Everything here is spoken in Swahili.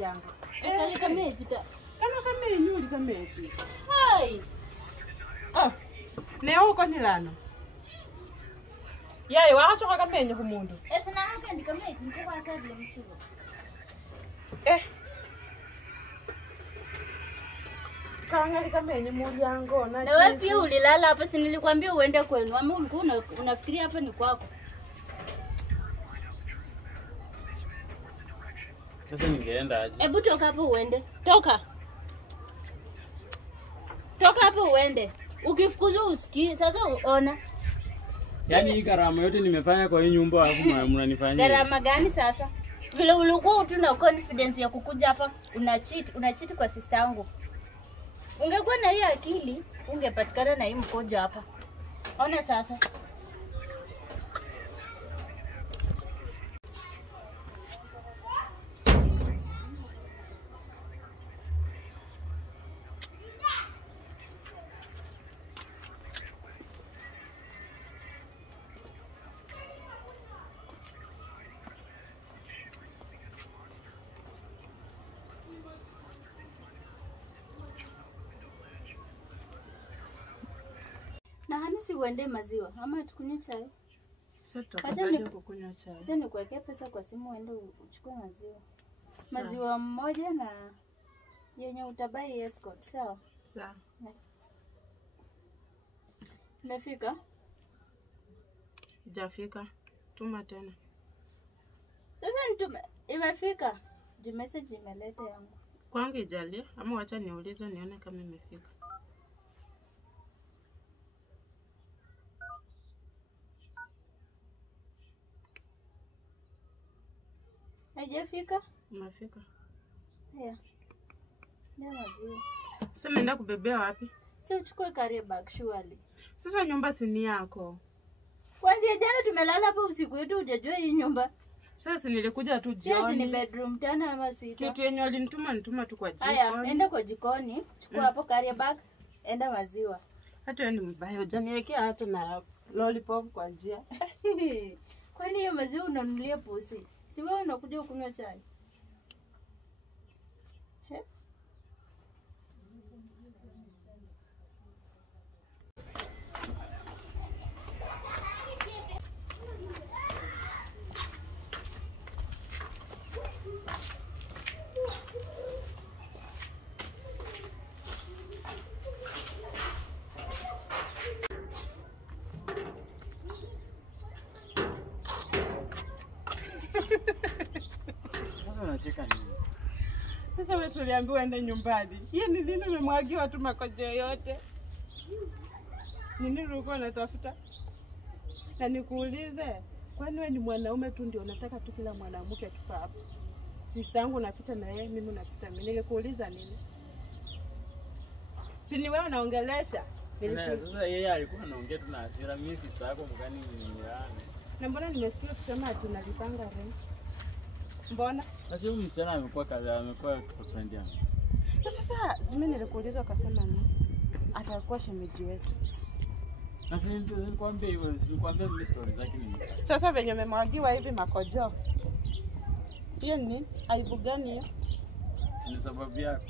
yangu. Kali kameji ta. Kana kamenyu uli kameji. Hai. Oh. Leo uko nilano. Yaye wachoka kamenyu kumundu. Sana haka ndi kameji mko asabi ya msugo. Kaangali kamenyu muri yangu na na wewe pia ulilala hapa, si nilikwambia uende kwenu ama ulikuwa unafikiria hapa ni kwako? Sasa ningeenda aje? Hebu toka hapo uende. Toka. Toka hapo uende. Ukifukuzwa usikii. Sasa ona. Yaani hii gharama yote nimefanya kwa hii nyumba alafu mnanifanyia. Gharama gani sasa? Vile ulikuwa tu na confidence ya kukuja hapa una cheat kwa sister yangu. Ungekuwa na hiyo akili, ungepatikana na hii mkojo hapa. Ona sasa. Na hanisi uende maziwa ama tukunywe chai? Sasa tutakuja kukunywa chai. Acha nikuwekee pesa kwa simu uende uchukue maziwa. Maziwa mmoja na yenye utabai escort, sawa? Sawa. Umefika? Hujafika. Tuma tena. Sasa nitume imefika. Ju message imeleta yangu. Kwangu ijalie ama wacha niulize nione kama imefika. Haijafika? Imefika. Haya. Ndio maziwa. Sasa naenda kubebea wapi? Si uchukue carrier bag surely. Sasa nyumba si ni yako. Kwanza jana tumelala hapa usiku wetu hujajua hii nyumba. Sasa nilikuja tu Si ati jioni. ni bedroom tena ama sita. Kitu yenye alinituma tu kwa jikoni. Haya, enda kwa jikoni, chukua hapo carrier bag, enda maziwa. Hata wewe ni mbaya, hujaniwekea hata na lollipop kwa njia. Kwani hiyo maziwa unanunulia pusi? Si wewe unakuja kunywa chai? He? Sasa unacheka nini? Sasa wewe tuliambiwa uende nyumbani. Hii ni nini umemwagiwa tu makojo yote? Nini ulikuwa unatafuta? Na nikuulize, kwani wewe ni mwanaume tu ndio unataka tu kila mwanamke akifa hapo? Sister yangu unapita na yeye, mimi unapita mimi. Nilikuuliza nini? Si ni wewe unaongelesha? Sasa yeye alikuwa anaongea tu na hasira, mimi sister yako mgani mniane. Na mbona nimesikia kusema ati unalipanga rent? Mbona? Sasa huyu msichana amekuwa friend yangu. Sasa mimi nilikuuliza ukasema nini? Atakuwa shemeji wetu. Na sisi nilikwambia hivyo, nilikwambia zile stories zake nini. Sasa venye umemwagiwa hivi makojo. Hiyo ni aibu gani hiyo? Ni sababu yako.